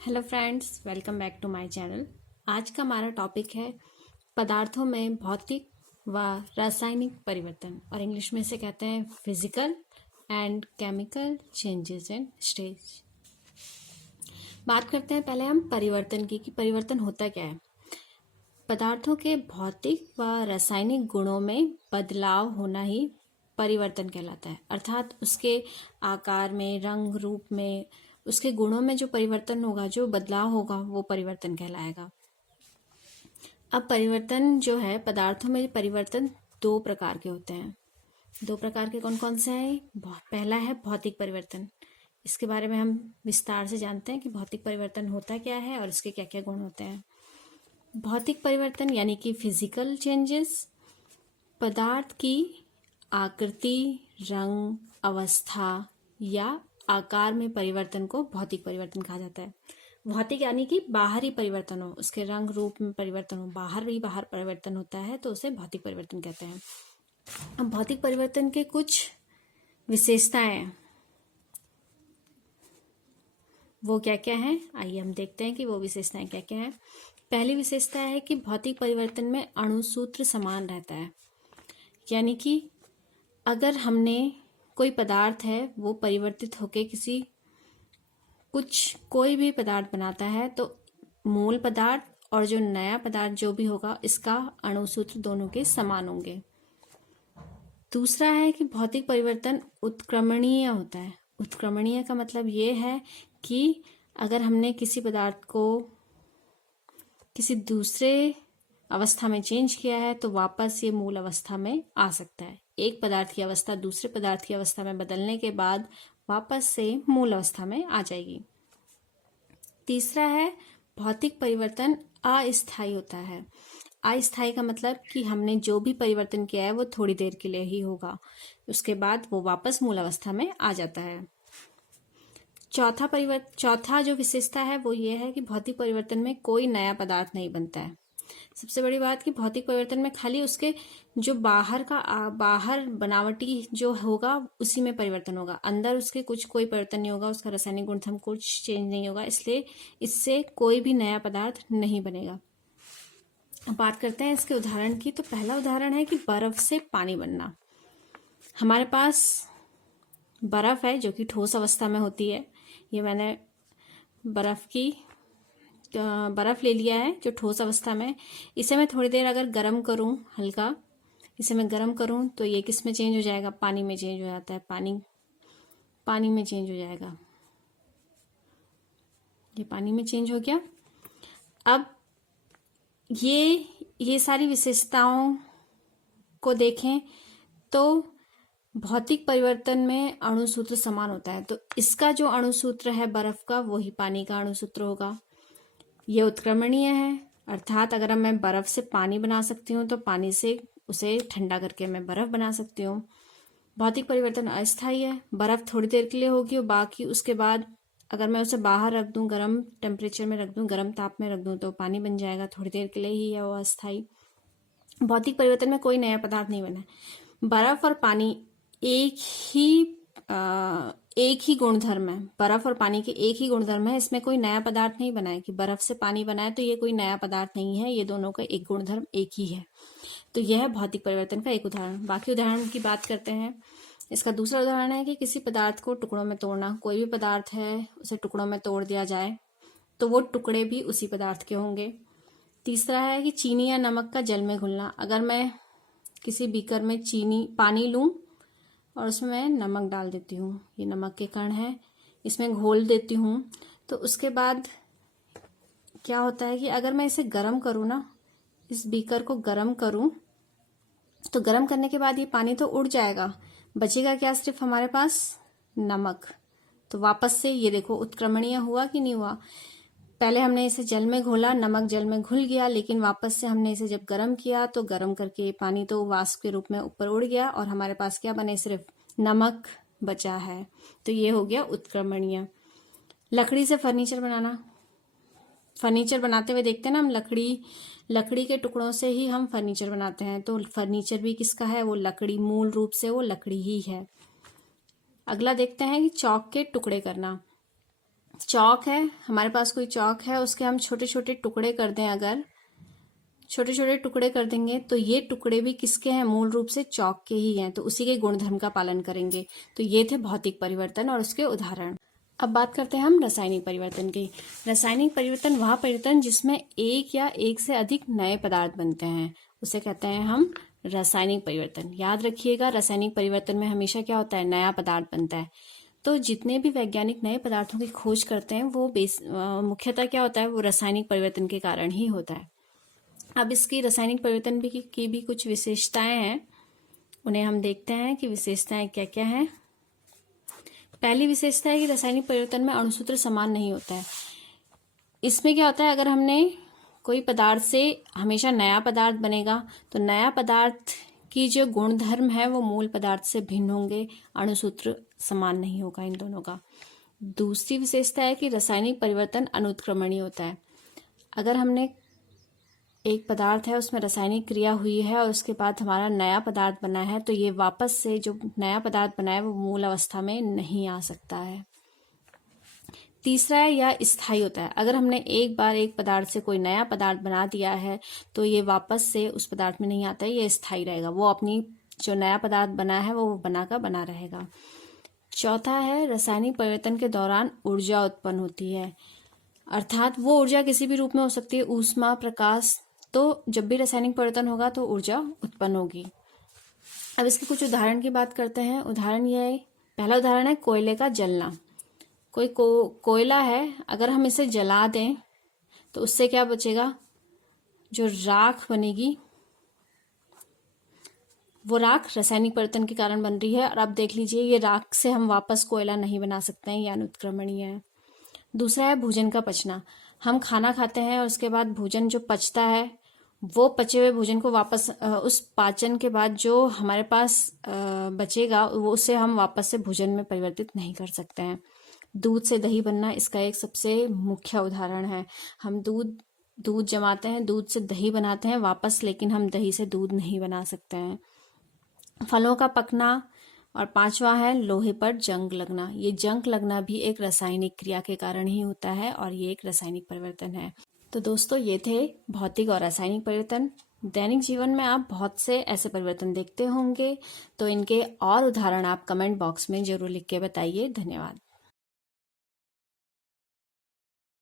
Hello friends, welcome back to my channel. आज का हमारा टॉपिक है पदार्थों में भौतिक व रासायनिक परिवर्तन, और इंग्लिश में इसे कहते हैं physical and chemical changes in stage. बात करते हैं पहले हम परिवर्तन की कि परिवर्तन होता क्या है। पदार्थों के भौतिक व रासायनिक गुणों में बदलाव होना ही परिवर्तन कहलाता है, अर्थात उसके आकार में, रंग रूप में, उसके गुणों में जो परिवर्तन होगा, जो बदलाव होगा, वो परिवर्तन कहलाएगा। अब परिवर्तन जो है, पदार्थों में परिवर्तन दो प्रकार के होते हैं। दो प्रकार के कौन कौन से हैं? पहला है भौतिक परिवर्तन। इसके बारे में हम विस्तार से जानते हैं कि भौतिक परिवर्तन होता क्या है और इसके क्या क्या गुण होते हैं। भौतिक परिवर्तन यानी कि फिजिकल चेंजेस पदार्थ की आकृति, रंग, अवस्था या आकार में परिवर्तन को भौतिक परिवर्तन कहा जाता है। भौतिक यानी कि बाहरी परिवर्तन हो, उसके रंग रूप में परिवर्तन हो, बाहर परिवर्तन होता है तो उसे भौतिक परिवर्तन कहते हैं। अब भौतिक परिवर्तन के कुछ विशेषताएं हैं, वो क्या क्या हैं, आइए हम देखते हैं कि वो विशेषताएं क्या क्या हैं। पहली विशेषता है कि भौतिक परिवर्तन में अणुसूत्र समान रहता है, यानी कि अगर हमने कोई पदार्थ है वो परिवर्तित होके कोई भी पदार्थ बनाता है तो मूल पदार्थ और जो नया पदार्थ जो भी होगा, इसका अणुसूत्र दोनों के समान होंगे। दूसरा है कि भौतिक परिवर्तन उत्क्रमणीय होता है। उत्क्रमणीय का मतलब ये है कि अगर हमने किसी पदार्थ को किसी दूसरे अवस्था में चेंज किया है तो वापस ये मूल अवस्था में आ सकता है। एक पदार्थ की अवस्था दूसरे पदार्थ की अवस्था में बदलने के बाद वापस से मूल अवस्था में आ जाएगी। तीसरा है भौतिक परिवर्तन अस्थायी होता है। अस्थायी का मतलब कि हमने जो भी परिवर्तन किया है वो थोड़ी देर के लिए ही होगा, उसके बाद वो वापस मूल अवस्था में आ जाता है। चौथा जो विशेषता है वो ये है कि भौतिक परिवर्तन में कोई नया पदार्थ नहीं बनता है। सबसे बड़ी बात कि भौतिक परिवर्तन में खाली उसके जो बाहर बनावटी जो होगा उसी में परिवर्तन होगा, अंदर उसके कोई परिवर्तन नहीं होगा, उसका रासायनिक गुणधर्म कुछ चेंज नहीं होगा, इसलिए इससे कोई भी नया पदार्थ नहीं बनेगा। अब बात करते हैं इसके उदाहरण की। तो पहला उदाहरण है कि बर्फ से पानी बनना। हमारे पास बर्फ है जो कि ठोस अवस्था में होती है। ये मैंने बर्फ ले लिया है जो ठोस अवस्था में। इसे मैं थोड़ी देर अगर गर्म करूं, हल्का इसे मैं गर्म करूं तो ये किस में चेंज हो जाएगा? पानी में चेंज हो जाता है। पानी में चेंज हो जाएगा। ये पानी में चेंज हो गया। अब ये सारी विशेषताओं को देखें तो भौतिक परिवर्तन में अणुसूत्र समान होता है, तो इसका जो अणुसूत्र है बर्फ का, वही पानी का अणुसूत्र होगा। ये उत्क्रमणीय है, अर्थात अगर मैं बर्फ से पानी बना सकती हूँ तो पानी से उसे ठंडा करके मैं बर्फ बना सकती हूँ। भौतिक परिवर्तन अस्थायी है, बर्फ थोड़ी देर के लिए होगी और बाकी उसके बाद अगर मैं उसे बाहर रख दूं, गर्म टेम्परेचर में रख दूं, गर्म ताप में रख दूं तो पानी बन जाएगा, थोड़ी देर के लिए ही है वो अस्थायी। भौतिक परिवर्तन में कोई नया पदार्थ नहीं बना है। बर्फ और पानी एक ही गुणधर्म है। बर्फ और पानी के एक ही गुणधर्म है, इसमें कोई नया पदार्थ नहीं बना है कि बर्फ से पानी बना है तो ये कोई नया पदार्थ नहीं है, ये दोनों का एक गुणधर्म एक ही है। तो यह है भौतिक परिवर्तन का एक उदाहरण। बाकी उदाहरण की बात करते हैं। इसका दूसरा उदाहरण है कि किसी पदार्थ को टुकड़ों में तोड़ना। कोई भी पदार्थ है उसे टुकड़ों में तोड़ दिया जाए तो वो टुकड़े भी उसी पदार्थ के होंगे। तीसरा है कि चीनी या नमक का जल में घुलना। अगर मैं किसी बीकर में पानी लूं और उसमें मैं नमक डाल देती हूँ, ये नमक के कण हैं, इसमें घोल देती हूँ, तो उसके बाद क्या होता है कि अगर मैं इसे गर्म करूँ ना, इस बीकर को गर्म करूँ, तो गर्म करने के बाद ये पानी तो उड़ जाएगा, बचेगा क्या? सिर्फ हमारे पास नमक। तो वापस से ये देखो उत्क्रमणीय हुआ कि नहीं हुआ? पहले हमने इसे जल में घोला, नमक जल में घुल गया, लेकिन वापस से हमने इसे जब गर्म किया तो गर्म करके पानी तो वाष्प के रूप में ऊपर उड़ गया और हमारे पास क्या बने? सिर्फ नमक बचा है। तो ये हो गया उत्क्रमणीय। लकड़ी से फर्नीचर बनाना। फर्नीचर बनाते हुए देखते हैं ना हम, लकड़ी के टुकड़ों से ही हम फर्नीचर बनाते हैं, तो फर्नीचर भी किसका है? वो लकड़ी, मूल रूप से वो लकड़ी ही है। अगला देखते हैं कि चौक के टुकड़े करना। चौक है, हमारे पास कोई चौक है, उसके हम छोटे छोटे टुकड़े कर दें, अगर छोटे छोटे टुकड़े कर देंगे तो ये टुकड़े भी किसके हैं, मूल रूप से चौक के ही हैं, तो उसी के गुणधर्म का पालन करेंगे। तो ये थे भौतिक परिवर्तन और उसके उदाहरण। अब बात करते हैं हम रासायनिक परिवर्तन की। रासायनिक परिवर्तन वह परिवर्तन जिसमें एक या एक से अधिक नए पदार्थ बनते हैं, उसे कहते हैं हम रासायनिक परिवर्तन। याद रखिएगा, रासायनिक परिवर्तन में हमेशा क्या होता है, नया पदार्थ बनता है। तो जितने भी वैज्ञानिक नए पदार्थों की खोज करते हैं वो मुख्यतः क्या होता है, वो रासायनिक परिवर्तन के कारण ही होता है। अब इसकी रासायनिक परिवर्तन की भी कुछ विशेषताएं हैं, उन्हें हम देखते हैं कि विशेषताएं क्या क्या हैं। पहली विशेषता है कि रासायनिक परिवर्तन में अणुसूत्र समान नहीं होता है। इसमें क्या होता है, अगर हमने कोई पदार्थ से हमेशा नया पदार्थ बनेगा तो नया पदार्थ की जो गुणधर्म है वो मूल पदार्थ से भिन्न होंगे, अणुसूत्र समान नहीं होगा इन दोनों का। दूसरी विशेषता है कि रासायनिक परिवर्तन अनुत्क्रमणीय होता है। अगर हमने एक पदार्थ है उसमें रासायनिक क्रिया हुई है और उसके बाद हमारा नया पदार्थ बना है, तो ये वापस से जो नया पदार्थ बना है वो मूल अवस्था में नहीं आ सकता है। तीसरा है, यह स्थायी होता है। अगर हमने एक बार एक पदार्थ से कोई नया पदार्थ बना दिया है तो ये वापस से उस पदार्थ में नहीं आता है, ये स्थायी रहेगा, वो अपनी जो नया पदार्थ बना है वो बना का बना रहेगा। चौथा है, रासायनिक परिवर्तन के दौरान ऊर्जा उत्पन्न होती है, अर्थात वो ऊर्जा किसी भी रूप में हो सकती है, ऊष्मा, प्रकाश। तो जब भी रासायनिक परिवर्तन होगा तो ऊर्जा उत्पन्न होगी। अब इसके कुछ उदाहरण की बात करते हैं। उदाहरण यह है, पहला उदाहरण है कोयले का जलना। कोई कोयला है, अगर हम इसे जला दें तो उससे क्या बचेगा, जो राख बनेगी वो राख रासायनिक परिवर्तन के कारण बन रही है। और अब देख लीजिए, ये राख से हम वापस कोयला नहीं बना सकते हैं, यह अनुत्क्रमणीय है। दूसरा है भोजन का पचना। हम खाना खाते हैं और उसके बाद भोजन जो पचता है वो पचे हुए भोजन को वापस उस पाचन के बाद जो हमारे पास बचेगा वो उसे हम वापस से भोजन में परिवर्तित नहीं कर सकते हैं। दूध से दही बनना इसका एक सबसे मुख्य उदाहरण है। हम दूध जमाते हैं, दूध से दही बनाते हैं वापस, लेकिन हम दही से दूध नहीं बना सकते हैं। फलों का पकना, और पांचवा है लोहे पर जंग लगना। ये जंग लगना भी एक रासायनिक क्रिया के कारण ही होता है और ये एक रासायनिक परिवर्तन है। तो दोस्तों, ये थे भौतिक और रासायनिक परिवर्तन। दैनिक जीवन में आप बहुत से ऐसे परिवर्तन देखते होंगे, तो इनके और उदाहरण आप कमेंट बॉक्स में जरूर लिख के बताइए। धन्यवाद।